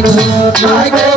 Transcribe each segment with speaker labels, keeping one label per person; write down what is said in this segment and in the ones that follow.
Speaker 1: I go,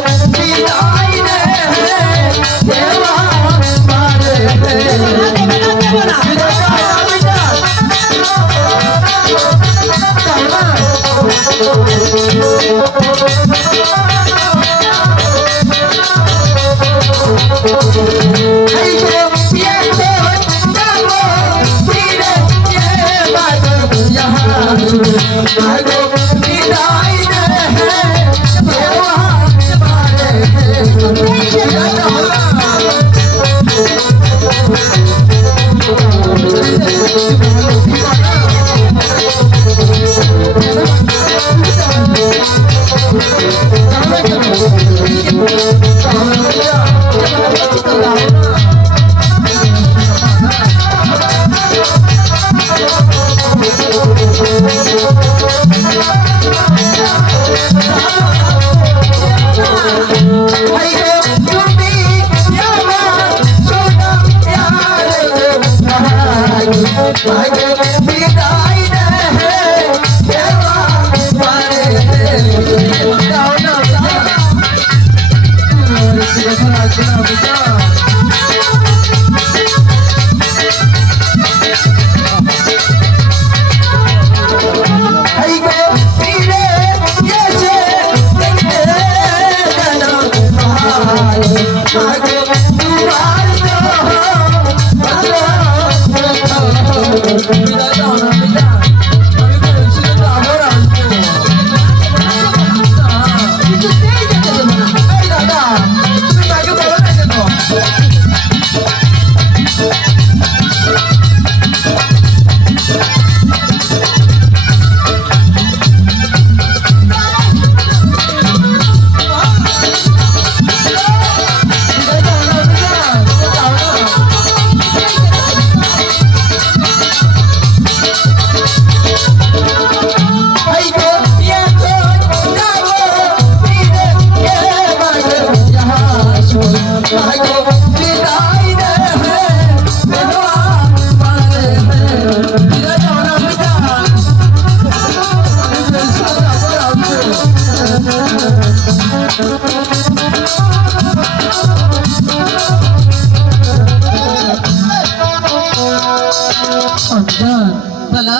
Speaker 2: বলো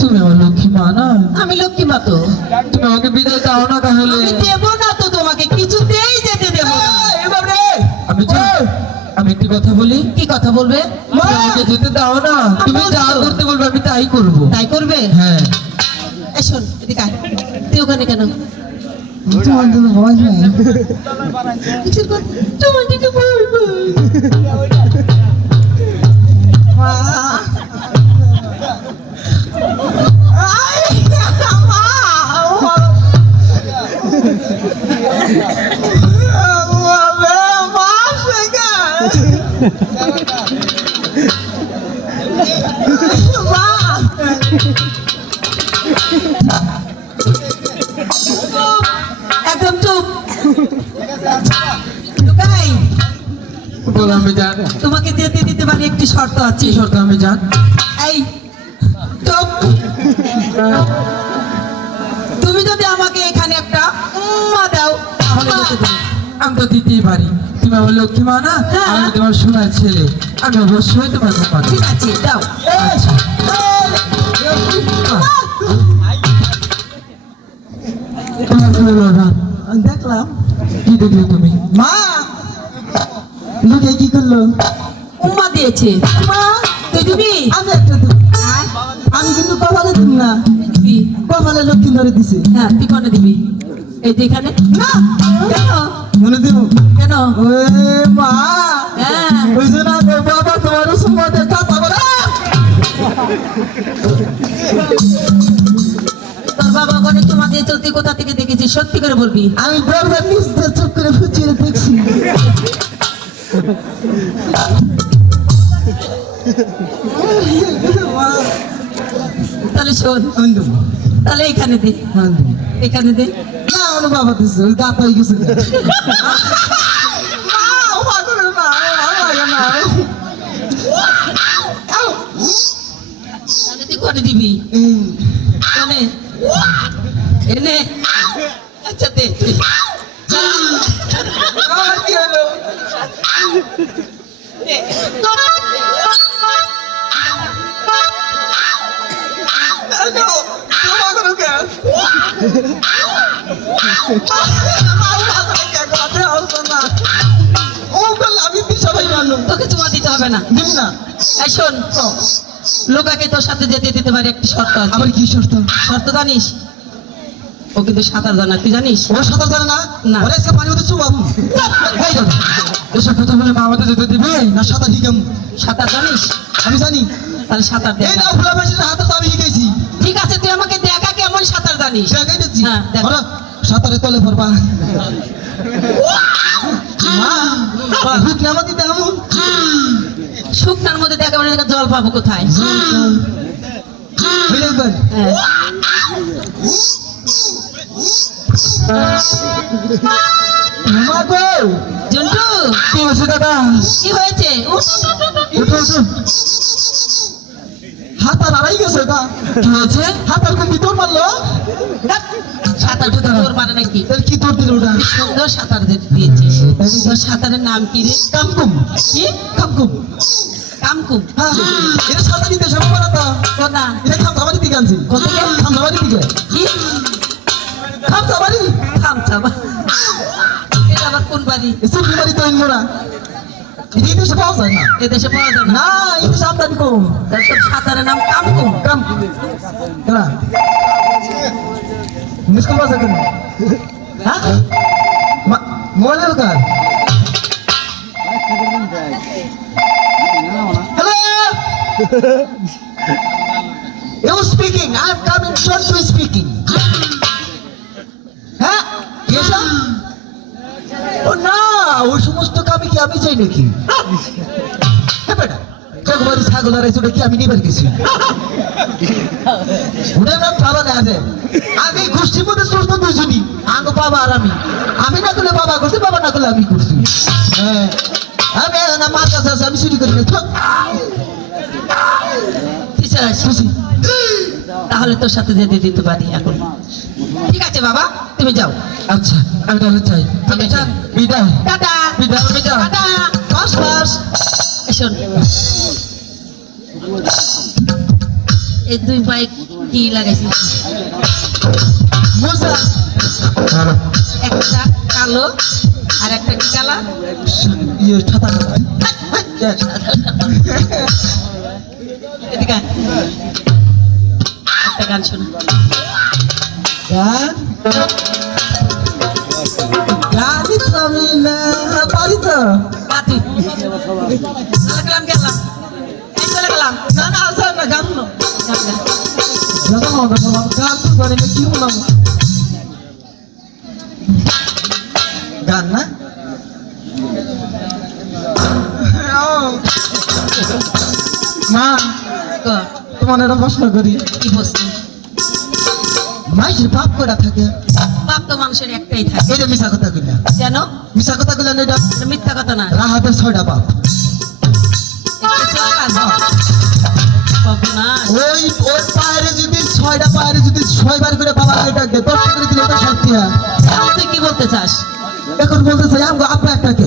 Speaker 1: তুমি আমার লক্ষ্মী মা না?
Speaker 2: আমি লক্ষ্মী মা তো।
Speaker 1: তুমি আমাকে বিদায় দাও না তাহলে?
Speaker 2: আমি দেবো না তো তোমাকে কিছুতেই যেতে দেবো না।
Speaker 1: আমি আমি একটি কথা বলি?
Speaker 2: কি কথা বলবে?
Speaker 1: আমাকে যেতে দাও না। তুমি যা করতে বলবে আমি তাই করব।
Speaker 2: তাই করবে?
Speaker 1: হ্যাঁ।
Speaker 2: শোন এদিকে আয়। তুই ওখানে কেন?
Speaker 1: তোমার জন্য
Speaker 2: একদম চুপ টুকাই
Speaker 1: বলো আমি জান
Speaker 2: তোমাকে যেতে দিতে পারি একটি শর্ত আছে।
Speaker 1: শর্ত আমি জান?
Speaker 2: এই চুপ।
Speaker 1: আমি তো দিতেই পারি। তুমি আমার লক্ষ্মী মা না
Speaker 2: হ্যাঁ।
Speaker 1: আমি তোমার সোনার ছেলে। আমি অবশ্যই তোমার পারি
Speaker 2: ঠিক আছে দাও।
Speaker 1: আচ্ছা। তোমার?
Speaker 3: দেখলাম
Speaker 1: কি দেখলে তুমি?
Speaker 3: মা! লোকে কি করল?
Speaker 2: উম্মা দিয়েছে।
Speaker 3: মা
Speaker 2: তুই দিবি?
Speaker 3: আমি একটা আমি কিন্তু কপালে না।
Speaker 2: দিবি।
Speaker 3: কপালে লক্ষ্মী ধরে দিছে।
Speaker 2: হ্যাঁ তুই কনে দিবি? এই যে
Speaker 3: না
Speaker 2: কেন?
Speaker 3: মনে দিব।
Speaker 2: কেন?
Speaker 3: ওরে মা।
Speaker 2: হ্যাঁ।
Speaker 3: ওই না বাবা তোমার বলা
Speaker 2: তোর বাবা ওখানে তোমা দিয়ে চলতে কোথা থেকে দেখেছি সত্যি করে বলবি?
Speaker 3: আমি দরজার নিচ দিয়ে চুপ করে ফুচিয়ে দেখছি।
Speaker 2: তাহলে শোন তাহলে এখানে দে।
Speaker 3: হ্যাঁ,
Speaker 2: এখানে দে।
Speaker 3: আমার বাবা দিচ্ছে ওই দাঁত হয়ে গেছে পাগলের
Speaker 2: করে দিবি
Speaker 3: এই,
Speaker 2: কনে এনে আচ্ছা দে। তোকে চুমা দিতে হবে না।
Speaker 3: দিন না।
Speaker 2: শোন লোকাকে তোর সাথে যেতে দিতে পারে একটা শর্ত আছে।
Speaker 3: আবার কি শর্ত?
Speaker 2: শর্ত জানিস? ও কিন্তু সাঁতার জানা তুই জানিস?
Speaker 3: ও সাঁতার জানে না?
Speaker 2: না।
Speaker 3: ওরে আজকে পানি হতে চুবাবো
Speaker 1: এসব কথা বলে মা আমাদের যেতে দিবে?
Speaker 3: না সাঁতার শিখাম
Speaker 2: সাঁতার জানিস?
Speaker 3: আমি জানি।
Speaker 2: তাহলে সাঁতার
Speaker 3: এই
Speaker 2: দেখা
Speaker 3: নাও ফুলা বেশি হাতে তো আমি শিখেছি।
Speaker 2: ঠিক আছে তুই আমাকে দেখা কেমন সাঁতার জানিস।
Speaker 3: দেখাই দিচ্ছি।
Speaker 2: হ্যাঁ,
Speaker 3: সাঁতারে তলে পড়বা আমু।
Speaker 2: শুকনার মধ্যে দেখা মানে জল পাবো কোথায়? হ্যাঁ। জন্টু।
Speaker 1: কি হয়েছে দাদা?
Speaker 2: কি হয়েছে?
Speaker 3: আড়াই গেছে হাতার কোন ভিতর মারলো?
Speaker 2: সাঁতার তোর মানে নাকি?
Speaker 3: এর কি তোর দিল ওটা?
Speaker 2: কি সুন্দর সাঁতার দিয়েছিস তোর সাঁতারের নাম কি রে?
Speaker 3: কামকুম।
Speaker 2: কি?
Speaker 3: কামকুম।
Speaker 2: কামকুম।
Speaker 3: হ্যাঁ। এটা সাঁতার নিতে সব পারা তো।
Speaker 2: কোনা
Speaker 3: এটা খামসাবাড়ি দিকে আনছি।
Speaker 2: কোথায়?
Speaker 3: খামসাবাড়ি দিকে
Speaker 2: কি?
Speaker 3: খামসাবাড়ি
Speaker 2: এটা আবার কোন বাড়ি?
Speaker 3: সুন্দর বাড়ি তো এটা এই দেশে পাওয়া যায় না।
Speaker 2: পাওয়া যায় না।
Speaker 3: এই দেশে আমদানি কম।
Speaker 2: সাঁতারের নাম কামকুম।
Speaker 3: কাম কল বাসা কেন? হ্যাঁ? Mobile car? Hello you speaking I am coming short হ্যাঁ? কি ও না, ওই সমস্ত কামে কি আমি চাই নাকি? হ্যাঁ? বেটা একবারে ছাগল আর কি আমি নিবার গেছি? ওটা না আছে। আগে গোষ্ঠীর মধ্যে সুস্থ দুজনই। আঙ্গ বাবা আর আমি। আমি না করলে বাবা করছে বাবা না করলে আমি করছি হ্যাঁ। আমি না মার কাছে আছে আমি চুরি করি না। খুশি।
Speaker 2: তাহলে তোর সাথে যেতে দিতে পারি এখন। ঠিক আছে বাবা তুমি যাও।
Speaker 1: আচ্ছা আমি তাহলে চাই বিদায়।
Speaker 2: টাটা।
Speaker 1: বিদায় বিদায়।
Speaker 2: টাটা।
Speaker 3: বাস বাস।
Speaker 2: শোন এই দুই পায়ে কি লাগাইছিস
Speaker 3: মোজা
Speaker 2: একটা কালো আর একটা কি কালা?
Speaker 3: ইয়ে।
Speaker 2: একটা গান শোনা।
Speaker 3: গান? আমি পারি তো। গান তো জানি না কি বললাম গান না? মা তোমার একটা প্রশ্ন করি।
Speaker 2: কি বস্তু
Speaker 3: মাইসের পাপ করা থাকে?
Speaker 2: পাপ তো মানুষের একটাই থাকে।
Speaker 3: এটা মিশা কথা কইলা।
Speaker 2: কেন?
Speaker 3: মিশা কথা কইলা এটা?
Speaker 2: মিথ্যা কথা না।
Speaker 3: রাহাতের ছয়টা পাপ। ওই ওই পায়ের ছয়টা পায়ের যদি ছয়বার করে বাবা আগে ডাকবে দশটা করে দিলে এটা শান্তি হয়।
Speaker 2: তুই কি বলতে চাস?
Speaker 3: এখন বলতে চাই আমগো আপা একটাকে।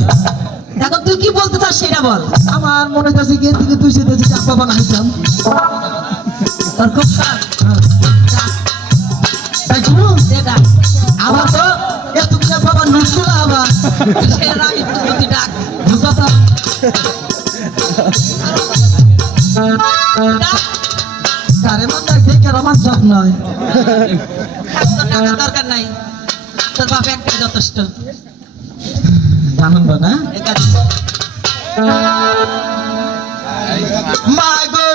Speaker 2: এখন তুই কি বলতে চাস সেটা বল।
Speaker 3: আমার মনে হচ্ছে গিয়ে থেকে তুই সেটা যে আপা বানাইতাম।
Speaker 2: তোর খুব
Speaker 3: আমার তো এত বাবা নুসুল আবার
Speaker 2: সেটা আমি ডাক।
Speaker 3: বুঝাতা
Speaker 2: ডাক।
Speaker 3: দেখে আমার জব নয়।
Speaker 2: থাক, তোর টাকার দরকার নাই। তোর বাপ একটাই যথেষ্ট।
Speaker 3: জানব না? মা! গো